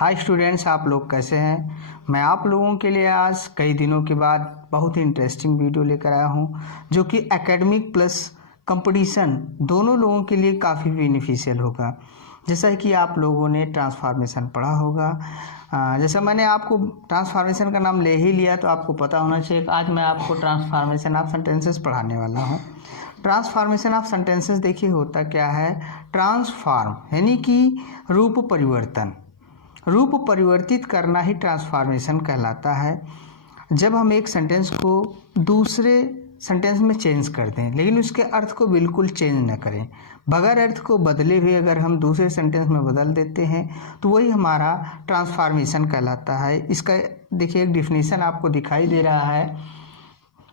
Hi students, आप लोग कैसे हैं। मैं आप लोगों के लिए आज कई दिनों के बाद बहुत ही इंटरेस्टिंग वीडियो लेकर आया हूं, जो कि एकेडमिक प्लस कंपटीशन दोनों लोगों के लिए काफ़ी बेनिफिशियल होगा। जैसा कि आप लोगों ने ट्रांसफॉर्मेशन पढ़ा होगा, जैसा मैंने आपको ट्रांसफॉर्मेशन का नाम ले ही लिया तो आपको पता होना चाहिए। आज मैं आपको ट्रांसफॉर्मेशन ऑफ सेंटेंसेस पढ़ाने वाला हूँ। ट्रांसफॉर्मेशन ऑफ सेंटेंसेस देखिए होता क्या है। ट्रांसफॉर्म यानी कि रूप परिवर्तन, रूप परिवर्तित करना ही ट्रांसफॉर्मेशन कहलाता है। जब हम एक सेंटेंस को दूसरे सेंटेंस में चेंज कर दें, लेकिन उसके अर्थ को बिल्कुल चेंज न करें, बगैर अर्थ को बदले हुए अगर हम दूसरे सेंटेंस में बदल देते हैं तो वही हमारा ट्रांसफॉर्मेशन कहलाता है। इसका देखिए एक डिफिनीशन आपको दिखाई दे रहा है।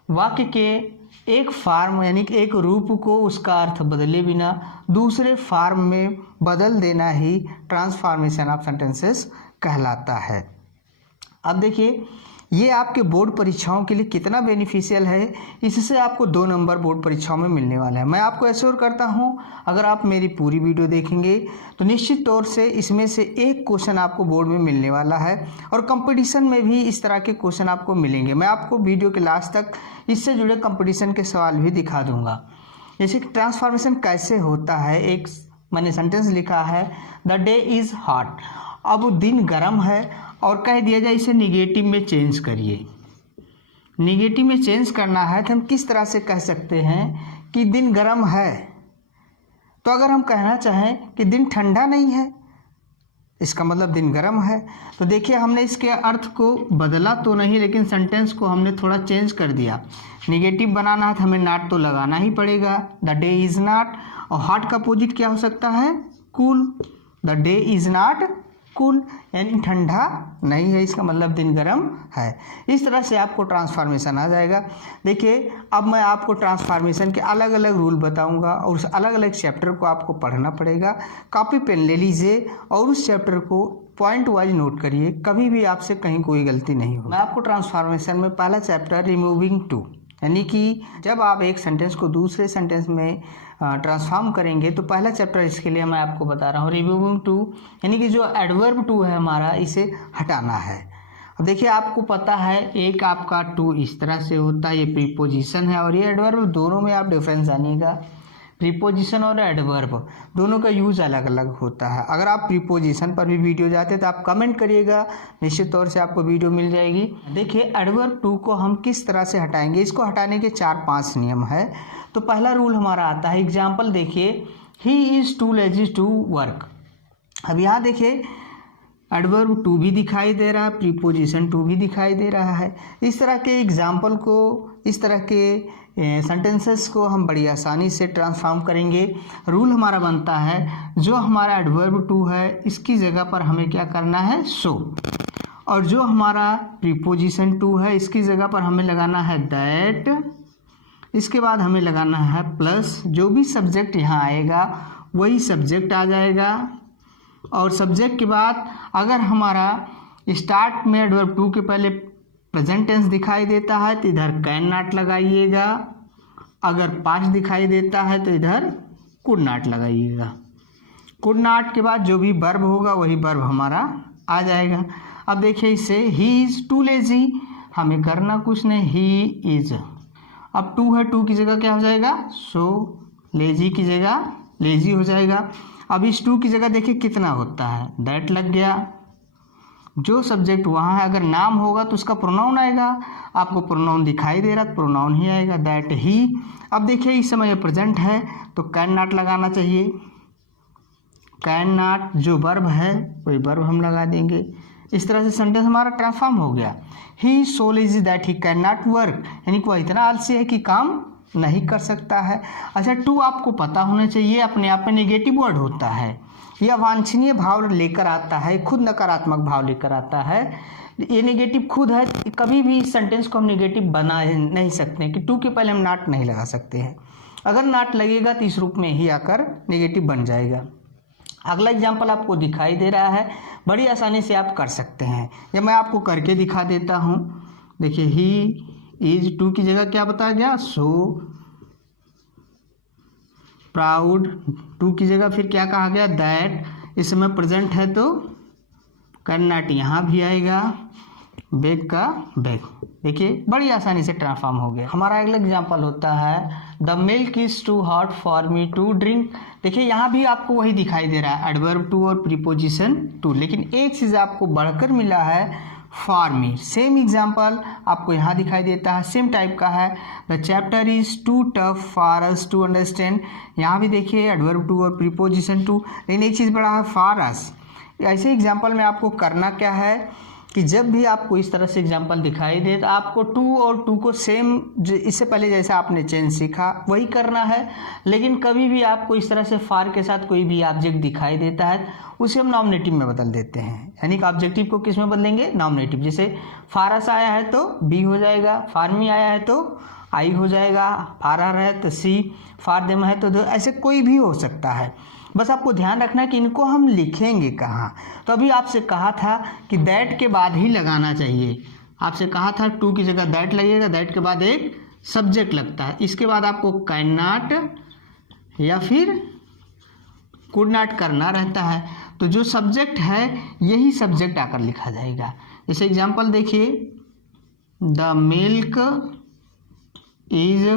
वाक्य के एक फॉर्म यानी कि एक रूप को उसका अर्थ बदले बिना दूसरे फॉर्म में बदल देना ही ट्रांसफॉर्मेशन ऑफ सेंटेंसेस कहलाता है। अब देखिए ये आपके बोर्ड परीक्षाओं के लिए कितना बेनिफिशियल है। इससे आपको 2 नंबर बोर्ड परीक्षाओं में मिलने वाला है। मैं आपको एश्योर करता हूं, अगर आप मेरी पूरी वीडियो देखेंगे तो निश्चित तौर से इसमें से एक क्वेश्चन आपको बोर्ड में मिलने वाला है और कंपटीशन में भी इस तरह के क्वेश्चन आपको मिलेंगे। मैं आपको वीडियो के लास्ट तक इससे जुड़े कंपटीशन के सवाल भी दिखा दूंगा। जैसे कि ट्रांसफॉर्मेशन कैसे होता है। एक मैंने सेंटेंस लिखा है, द डे इज़ हॉट। अब दिन गर्म है और कह दिया जाए इसे निगेटिव में चेंज करिए। निगेटिव में चेंज करना है तो हम किस तरह से कह सकते हैं कि दिन गर्म है। तो अगर हम कहना चाहें कि दिन ठंडा नहीं है, इसका मतलब दिन गर्म है। तो देखिए हमने इसके अर्थ को बदला तो नहीं, लेकिन सेंटेंस को हमने थोड़ा चेंज कर दिया। निगेटिव बनाना है तो हमें नॉट तो लगाना ही पड़ेगा। द डे इज़ नॉट, और हॉट का अपोजिट क्या हो सकता है? Cool. The day is not cool यानी ठंडा नहीं है, इसका मतलब दिन गर्म है। इस तरह से आपको ट्रांसफॉर्मेशन आ जाएगा। देखिए अब मैं आपको ट्रांसफॉर्मेशन के अलग अलग रूल बताऊंगा और उस अलग अलग चैप्टर को आपको पढ़ना पड़ेगा। कॉपी पेन ले लीजिए और उस चैप्टर को पॉइंट वाइज नोट करिए, कभी भी आपसे कहीं कोई गलती नहीं हो। मैं आपको ट्रांसफॉर्मेशन में पहला चैप्टर रिमूविंग टू, यानी कि जब आप एक सेंटेंस को दूसरे सेंटेंस में ट्रांसफॉर्म करेंगे तो पहला चैप्टर इसके लिए मैं आपको बता रहा हूँ। रिमूविंग टू यानी कि जो एडवर्ब टू है हमारा, इसे हटाना है। अब देखिए आपको पता है एक आपका टू इस तरह से होता है, ये प्रीपोजिशन है और ये एडवर्ब, दोनों में आप डिफरेंस जानिएगा। प्रीपोजिशन और एडवर्ब दोनों का यूज अलग अलग होता है। अगर आप प्रीपोजिशन पर भी वीडियो जाते हैं तो आप कमेंट करिएगा, निश्चित तौर से आपको वीडियो मिल जाएगी। देखिए एडवर्ब टू को हम किस तरह से हटाएंगे, इसको हटाने के 4-5 नियम है। तो पहला रूल हमारा आता है, एग्जाम्पल देखिए, he is too lazy to work. अब यहाँ देखिए एडवर्ब टू भी दिखाई दे रहा है, प्रीपोजिशन टू भी दिखाई दे रहा है। इस तरह के एग्जाम्पल को, इस तरह के सेंटेंसेस को हम बड़ी आसानी से ट्रांसफॉर्म करेंगे। रूल हमारा बनता है, जो हमारा एडवर्ब टू है इसकी जगह पर हमें क्या करना है? सो। और जो हमारा प्रीपोजिशन टू है इसकी जगह पर हमें लगाना है दैट। इसके बाद हमें लगाना है प्लस, जो भी सब्जेक्ट यहाँ आएगा वही सब्जेक्ट आ जाएगा। और सब्जेक्ट के बाद अगर हमारा स्टार्ट में एडवर्ब टू के पहले प्रेजेंट टेंस दिखाई देता है तो इधर कैन नॉट लगाइएगा। अगर पास्ट दिखाई देता है तो इधर कुड नॉट लगाइएगा। कुड नॉट के बाद जो भी वर्ब होगा वही वर्ब हमारा आ जाएगा। अब देखिए इससे ही इज़ टू लेजी, हमें करना कुछ नहीं, ही इज़। अब टू है, टू की जगह क्या हो जाएगा? सो। लेजी की जगह लेजी हो जाएगा। अब इस टू की जगह देखिए कितना होता है? दैट लग गया। जो सब्जेक्ट वहाँ है अगर नाम होगा तो उसका प्रोनाउन आएगा। आपको प्रोनाउन दिखाई दे रहा है, प्रोनाउन ही आएगा, दैट ही। अब देखिए इस समय प्रेजेंट है तो कैन नॉट लगाना चाहिए। कैन नॉट जो वर्ब है वही वर्ब हम लगा देंगे। इस तरह से सेंटेंस हमारा ट्रांसफॉर्म हो गया। He so lazy that he can not work, यानी कि वह इतना आलसी है कि काम नहीं कर सकता है। अच्छा, टू आपको पता होना चाहिए अपने आप में नेगेटिव वर्ड होता है, यह वांछनीय भाव लेकर आता है, खुद नकारात्मक भाव लेकर आता है। ये नेगेटिव खुद है, कभी भी इस सेंटेंस को हम नेगेटिव बना नहीं सकते कि टू के पहले हम नॉट नहीं लगा सकते हैं। अगर नॉट लगेगा तो इस रूप में ही आकर नेगेटिव बन जाएगा। अगला एग्जाम्पल आपको दिखाई दे रहा है, बड़ी आसानी से आप कर सकते हैं, या मैं आपको करके दिखा देता हूँ। देखिए ही इज टू की जगह क्या बताया गया? सो। प्राउड टू की जगह फिर क्या कहा गया? दैट। इस समय प्रेजेंट है तो कैन नॉट यहाँ भी आएगा, बैग का बैग। देखिए बड़ी आसानी से ट्रांसफॉर्म हो गया। हमारा अगला एग्जांपल होता है the milk is too hot for me to drink. देखिए यहाँ भी आपको वही दिखाई दे रहा है, एडवर्ब टू और प्रीपोजिशन टू, लेकिन एक चीज़ आपको बढ़कर मिला है फॉर मी। सेम एग्जाम्पल आपको यहाँ दिखाई देता है, सेम टाइप का है। The chapter is too tough for us to understand. यहाँ भी देखिए एडवर्ब टू और प्रीपोजिशन टू, लेकिन एक चीज़ बड़ा है फॉर अस। ऐसे एग्जाम्पल में आपको करना क्या है कि जब भी आपको इस तरह से एग्जाम्पल दिखाई दे तो आपको टू और टू को सेम इससे पहले जैसा आपने चेंज सीखा वही करना है। लेकिन कभी भी आपको इस तरह से फार के साथ कोई भी ऑब्जेक्ट दिखाई देता है उसे हम नॉमिनेटिव में बदल देते हैं, यानी कि ऑब्जेक्टिव को किस में बदलेंगे, नॉमिनेटिव। जैसे फारस आया है तो बी हो जाएगा, फार्मी आया है तो आई हो जाएगा, फारर है तो सी, फार देम है तो दो, ऐसे कोई भी हो सकता है। बस आपको ध्यान रखना है कि इनको हम लिखेंगे कहाँ। तो अभी आपसे कहा था कि दैट के बाद ही लगाना चाहिए, आपसे कहा था टू की जगह दैट लगेगा, दैट के बाद एक सब्जेक्ट लगता है, इसके बाद आपको कैन नॉट या फिर कुड नॉट करना रहता है। तो जो सब्जेक्ट है यही सब्जेक्ट आकर लिखा जाएगा। जैसे एग्जांपल देखिए, द मिल्क इज,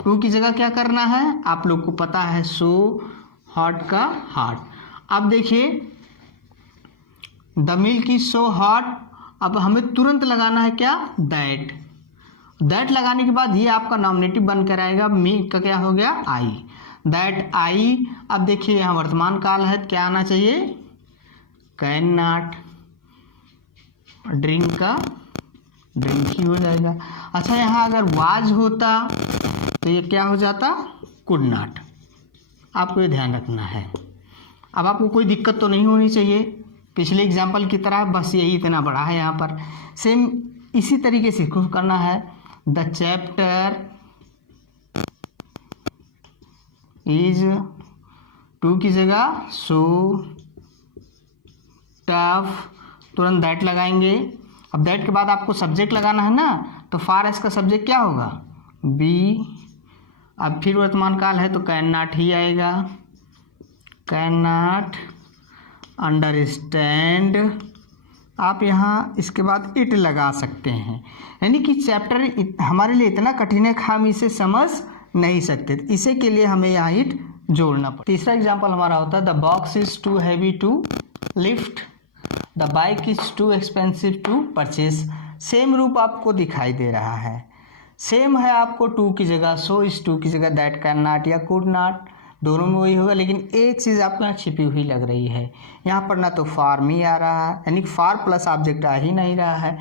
टू की जगह क्या करना है आप लोग को पता है, सो हॉट का हॉट। अब देखिए the milk is so hot, अब हमें तुरंत लगाना है क्या, दैट। दैट लगाने के बाद ये आपका नॉमिनेटिव बनकर आएगा, मी का क्या हो गया, आई, दैट आई। अब देखिए यहाँ वर्तमान काल है, क्या आना चाहिए, कैन नॉट, ड्रिंक का ड्रिंक ही हो जाएगा। अच्छा यहाँ अगर वाज होता तो ये क्या हो जाता, कुड नॉट। आपको ये ध्यान रखना है। अब आपको कोई दिक्कत तो नहीं होनी चाहिए पिछले एग्जाम्पल की तरह, बस यही इतना बड़ा है यहाँ पर। सेम इसी तरीके से इसको करना है, द चैप्टर इज, टू की जगह सो टफ, तुरंत दैट लगाएंगे। अब दैट के बाद आपको सब्जेक्ट लगाना है ना, तो फार एस का सब्जेक्ट क्या होगा, बी। अब फिर वर्तमान काल है तो कैन नॉट ही आएगा, कैन नॉट अंडरस्टैंड। आप यहाँ इसके बाद इट लगा सकते हैं, यानी कि चैप्टर हमारे लिए इतना कठिन है कि हम इसे समझ नहीं सकते, इसे के लिए हमें यहाँ इट जोड़ना पड़ता। तीसरा एग्जाम्पल हमारा होता है the box is too heavy to lift, the bike is too expensive to purchase. Same रूप आपको दिखाई दे रहा है, सेम है। आपको टू की जगह सो, इस टू की जगह दैट, कैन नॉट या कुड नॉट, दोनों में वही होगा। लेकिन एक चीज़ आपको यहाँ छिपी हुई लग रही है, यहाँ पर ना तो फार मी आ रहा है, यानी फार प्लस ऑब्जेक्ट आ ही नहीं रहा है।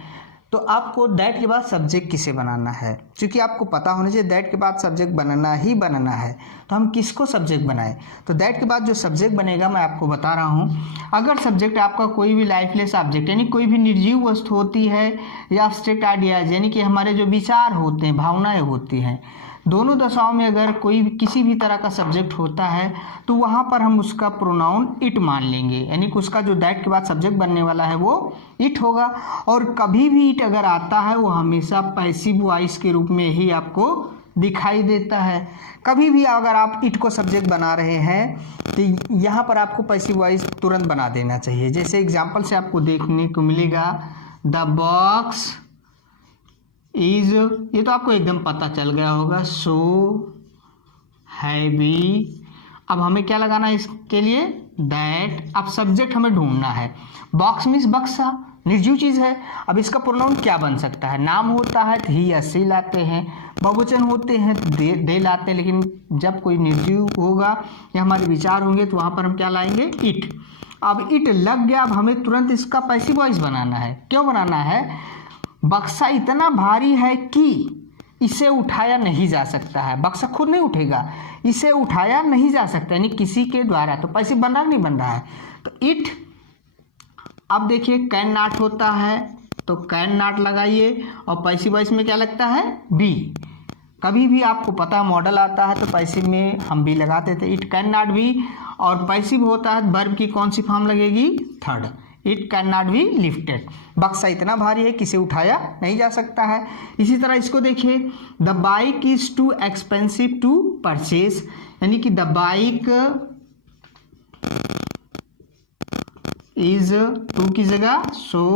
तो आपको दैट के बाद सब्जेक्ट किसे बनाना है, क्योंकि आपको पता होना चाहिए दैट के बाद सब्जेक्ट बनना ही बनना है। तो हम किसको सब्जेक्ट बनाएं, तो दैट के बाद जो सब्जेक्ट बनेगा मैं आपको बता रहा हूँ। अगर सब्जेक्ट आपका कोई भी लाइफलेस ऑब्जेक्ट, यानी कोई भी निर्जीव वस्तु होती है, या एब्स्ट्रैक्ट आइडियाज, यानी कि हमारे जो विचार होते हैं, भावनाएं होती हैं, दोनों दशाओं में अगर कोई किसी भी तरह का सब्जेक्ट होता है तो वहाँ पर हम उसका प्रोनाउन इट मान लेंगे, यानी कि उसका जो दैट के बाद सब्जेक्ट बनने वाला है वो इट होगा। और कभी भी इट अगर आता है वो हमेशा पैसिव वॉइस के रूप में ही आपको दिखाई देता है। कभी भी अगर आप इट को सब्जेक्ट बना रहे हैं तो यहाँ पर आपको पैसिव वॉइस तुरंत बना देना चाहिए। जैसे एग्जाम्पल से आपको देखने को मिलेगा, द बॉक्स इज, ये तो आपको एकदम पता चल गया होगा, सो हैवी। अब हमें क्या लगाना है इसके लिए, दैट। अब सब्जेक्ट हमें ढूंढना है। बॉक्स मीन्स बक्सा, निर्जीव चीज़ है। अब इसका प्रोनाउन क्या बन सकता है, नाम होता है तो ही या सी लाते हैं, बहुवचन होते हैं तो दे लाते हैं, लेकिन जब कोई निर्जीव होगा या हमारे विचार होंगे तो वहाँ पर हम क्या लाएंगे, इट। अब इट लग गया, अब हमें तुरंत इसका पैसिव वॉइस बनाना है। क्यों बनाना है, बक्सा इतना भारी है कि इसे उठाया नहीं जा सकता है। बक्सा खुद नहीं उठेगा, इसे उठाया नहीं जा सकता, यानी किसी के द्वारा। तो पैसिव बन रहा नहीं बन रहा है, तो इट। अब देखिए कैन नॉट होता है तो कैन नॉट लगाइए, और पैसिव वॉइस में क्या लगता है, बी। कभी भी आपको पता मॉडल आता है तो पैसिव में हम भी लगाते थे, इट कैन नॉट बी। और पैसिव होता है वर्ब की कौन सी फॉर्म लगेगी, third, it can not be lifted. बक्सा इतना भारी है कि इसे उठाया नहीं जा सकता है। इसी तरह इसको देखिए, the bike is too expensive to purchase, यानी कि द बाइक इज टू की जगह सो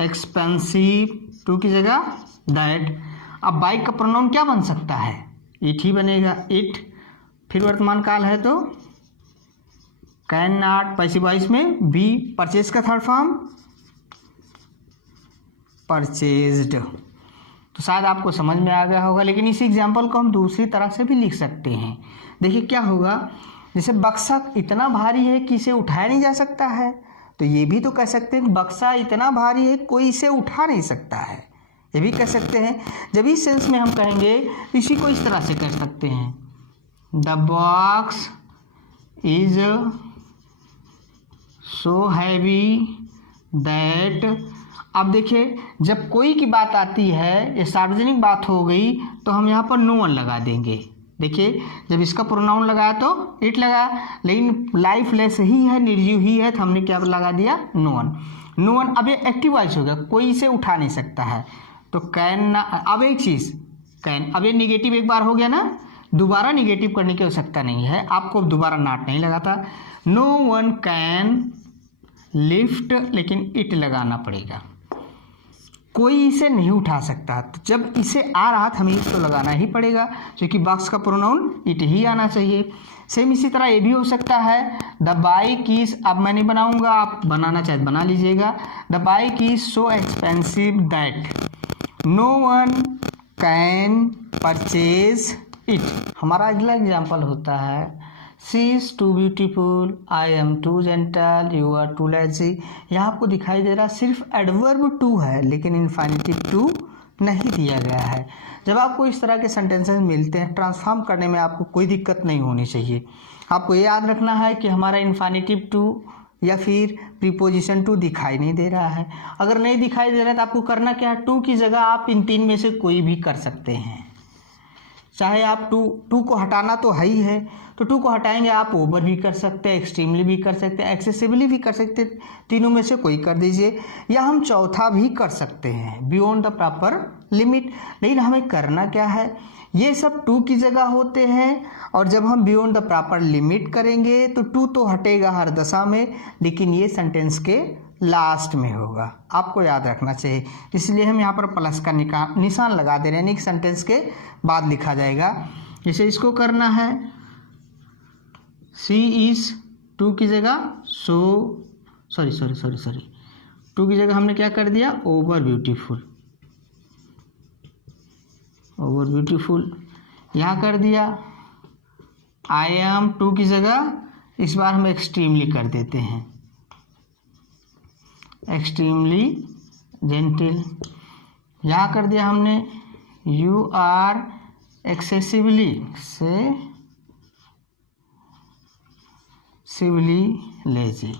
एक्सपेंसिव, टू की जगह दैट। अब बाइक का प्रोनाउन क्या बन सकता है? इट ही बनेगा, इट। फिर वर्तमान काल है तो कैन नॉट, पैसिव वॉइस में बी। परचेज का थर्ड फॉर्म परचेज्ड। तो शायद आपको समझ में आ गया होगा, लेकिन इस एग्जाम्पल को हम दूसरी तरह से भी लिख सकते हैं। देखिए क्या होगा, जैसे बक्सा इतना भारी है कि इसे उठाया नहीं जा सकता है, तो ये भी तो कह सकते हैं बक्सा इतना भारी है कोई इसे उठा नहीं सकता है, ये भी कह सकते हैं। जब इस सेंस में हम कहेंगे इसी को इस तरह से कह सकते हैं, the box is so heavy that. अब देखिए जब कोई की बात आती है, ये सार्वजनिक बात हो गई, तो हम यहाँ पर नो वन लगा देंगे। देखिए जब इसका प्रोनाउन लगाया तो इट लगा, लेकिन लाइफलेस ही है, निर्जीव ही है, तो हमने क्या लगा दिया? No one. नो वन अब ये एक्टिव वॉइस हो गया, कोई इसे उठा नहीं सकता है, तो कैन ना। अब एक चीज़ कैन, अब ये निगेटिव एक बार हो गया ना, दोबारा निगेटिव करने की आवश्यकता नहीं है, आपको दोबारा नॉट नहीं लगाता। नो वन कैन लिफ्ट, लेकिन इट लगाना पड़ेगा, कोई इसे नहीं उठा सकता। तो जब इसे आ रहा था हमें इट तो लगाना ही पड़ेगा, क्योंकि बॉक्स का प्रोनाउन इट ही आना चाहिए। सेम इसी तरह ये भी हो सकता है, द बाइक इज, अब मैं नहीं बनाऊंगा, आप बनाना चाहे बना लीजिएगा। The bike is so expensive that no one can purchase it. हमारा अगला एग्जाम्पल होता है, she is too beautiful, I am too gentle, you are too lazy. यहाँ आपको दिखाई दे रहा सिर्फ एडवर्ब टू है, लेकिन इन्फिनिटिव टू नहीं दिया गया है। जब आपको इस तरह के सेंटेंसेस मिलते हैं, ट्रांसफॉर्म करने में आपको कोई दिक्कत नहीं होनी चाहिए। आपको ये याद रखना है कि हमारा इन्फिनिटिव टू या फिर प्रीपोजिशन टू दिखाई नहीं दे रहा है। अगर नहीं दिखाई दे रहा है तो आपको करना क्या है, टू की जगह आप इन तीन में से कोई भी कर सकते हैं। चाहे आप टू को हटाना तो है ही है, तो टू को हटाएंगे, आप ओवर भी कर सकते हैं, एक्सट्रीमली भी कर सकते हैं, एक्सेसिबली भी कर सकते हैं, तीनों में से कोई कर दीजिए। या हम चौथा भी कर सकते हैं, बियॉन्ड द प्रॉपर लिमिट। लेकिन हमें करना क्या है, ये सब टू की जगह होते हैं, और जब हम बियॉन्ड द प्रॉपर लिमिट करेंगे तो टू तो हटेगा हर दशा में, लेकिन ये सेंटेंस के लास्ट में होगा, आपको याद रखना चाहिए। इसलिए हम यहाँ पर प्लस का निशान लगा दे रहे हैं, यानी कि सेंटेंस के बाद लिखा जाएगा। जैसे इसको करना है, सी इज, टू की जगह सो, सॉरी टू की जगह हमने क्या कर दिया, ओवर ब्यूटीफुल, यहाँ कर दिया। आई एम, टू की जगह इस बार हम एक्सट्रीमली कर देते हैं, एक्सट्रीमली जेंटिल। यहाँ कर दिया हमने, यू आर एक्सेसिवली से सिवली लेजी।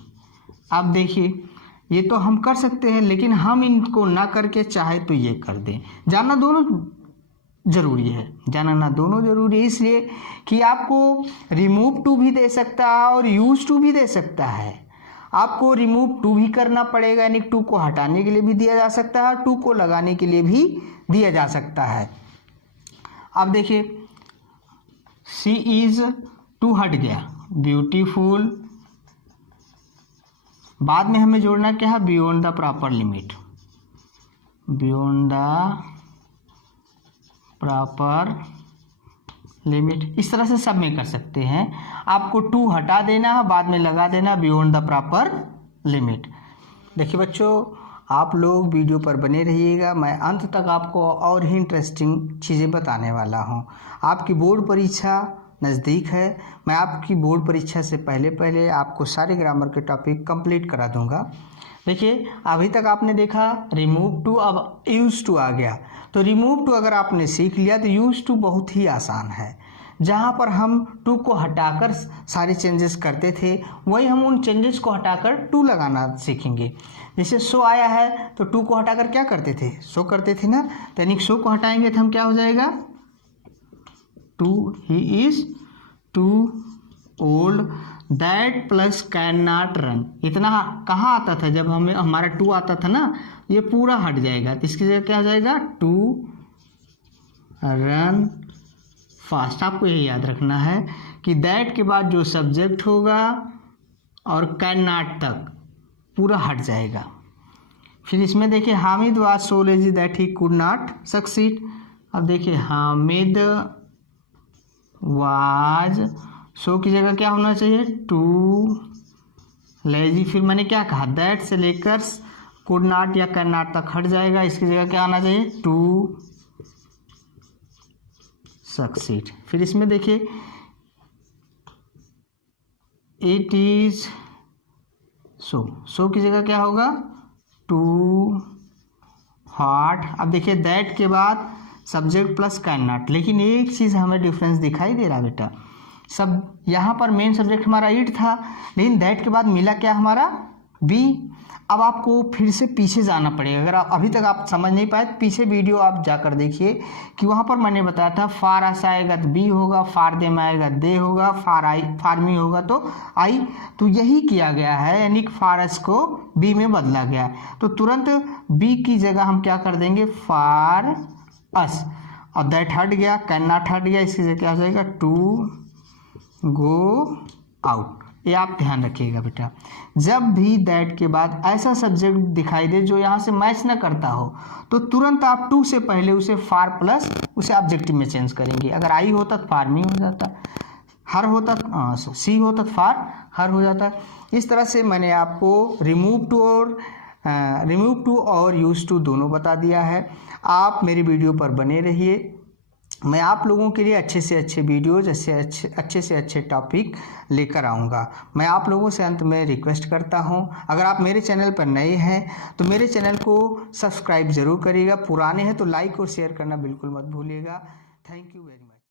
अब देखिए ये तो हम कर सकते हैं, लेकिन हम इनको ना करके चाहे तो ये कर दें। जानना दोनों जरूरी है, जानना दोनों जरूरी है, इसलिए कि आपको रिमूव टू भी दे सकता है और यूज टू भी दे सकता है। आपको रिमूव टू भी करना पड़ेगा, यानी टू को हटाने के लिए भी दिया जा सकता है, टू को लगाने के लिए भी दिया जा सकता है। अब देखिए सी इज, टू हट गया, ब्यूटीफुल, बाद में हमें जोड़ना क्या है, beyond the proper limit, beyond the proper limit. इस तरह से सब में कर सकते हैं। आपको टू हटा देना है, बाद में लगा देना बियॉन्ड द प्रॉपर लिमिट। देखिए बच्चों, आप लोग वीडियो पर बने रहिएगा, मैं अंत तक आपको और ही इंटरेस्टिंग चीज़ें बताने वाला हूं। आपकी बोर्ड परीक्षा नज़दीक है, मैं आपकी बोर्ड परीक्षा से पहले आपको सारे ग्रामर के टॉपिक कंप्लीट करा दूंगा। देखिए अभी तक आपने देखा रिमूव टू, अब यूज टू आ गया, तो रिमूव टू अगर आपने सीख लिया तो यूज टू बहुत ही आसान है। जहाँ पर हम टू को हटाकर सारे चेंजेस करते थे, वही हम उन चेंजेस को हटाकर टू लगाना सीखेंगे। जैसे सो आया है तो टू को हटाकर क्या करते थे, सो करते थे ना, तो यानी सो को हटाएंगे तो हम क्या हो जाएगा, too, he is too old, that plus can not run. इतना कहाँ आता था, जब हमें हमारा टू आता था ना, ये पूरा हट जाएगा, तो इसकी जगह क्या हो जाएगा, टू रन फास्ट। आपको यही याद रखना है कि दैट के बाद जो सब्जेक्ट होगा और कैन नॉट तक पूरा हट जाएगा। फिर इसमें देखिए Hamid was so lazy that he could not succeed. अब देखिए हामिद वाज, सो की जगह क्या होना चाहिए, टू लेजी। फिर मैंने क्या कहा, दैट से लेकर कुड नॉट या कैन नॉट तक हट जाएगा, इसकी जगह क्या आना चाहिए, टू सक्सीड। फिर इसमें देखिए इट इज सो, सो की जगह क्या होगा, टू हॉट। अब देखिए दैट के बाद सब्जेक्ट प्लस कैन नॉट, लेकिन एक चीज़ हमें डिफरेंस दिखाई दे रहा बेटा, सब यहाँ पर मेन सब्जेक्ट हमारा इट था, लेकिन दैट के बाद मिला क्या हमारा, बी। अब आपको फिर से पीछे जाना पड़ेगा, अगर आप अभी तक आप समझ नहीं पाए तो पीछे वीडियो आप जाकर देखिए कि वहाँ पर मैंने बताया था फार अस आएगा तो बी होगा, फार देम आएगा दे होगा, फार मी होगा तो आई। तो यही किया गया है, यानी कि फार अस को बी में बदला गया है। तो तुरंत बी की जगह हम क्या कर देंगे, फार अस, और दैट हट गया, कैन नॉट हट गया, इसकी जगह क्या हो जाएगा, टू गो आउट। ये आप ध्यान रखिएगा बेटा, जब भी दैट के बाद ऐसा सब्जेक्ट दिखाई दे जो यहाँ से मैच ना करता हो तो तुरंत आप टू से पहले उसे फार प्लस उसे ऑब्जेक्टिव में चेंज करेंगे। अगर आई होता तो फार मी हो जाता, हर होता सी होता तो फार हर हो जाता। इस तरह से मैंने आपको रिमूव टू और यूज टू दोनों बता दिया है। आप मेरी वीडियो पर बने रहिए, मैं आप लोगों के लिए अच्छे से अच्छे वीडियो, अच्छे से अच्छे टॉपिक लेकर आऊँगा। मैं आप लोगों से अंत में रिक्वेस्ट करता हूं, अगर आप मेरे चैनल पर नए हैं तो मेरे चैनल को सब्सक्राइब ज़रूर करिएगा, पुराने हैं तो लाइक और शेयर करना बिल्कुल मत भूलिएगा। Thank you very much.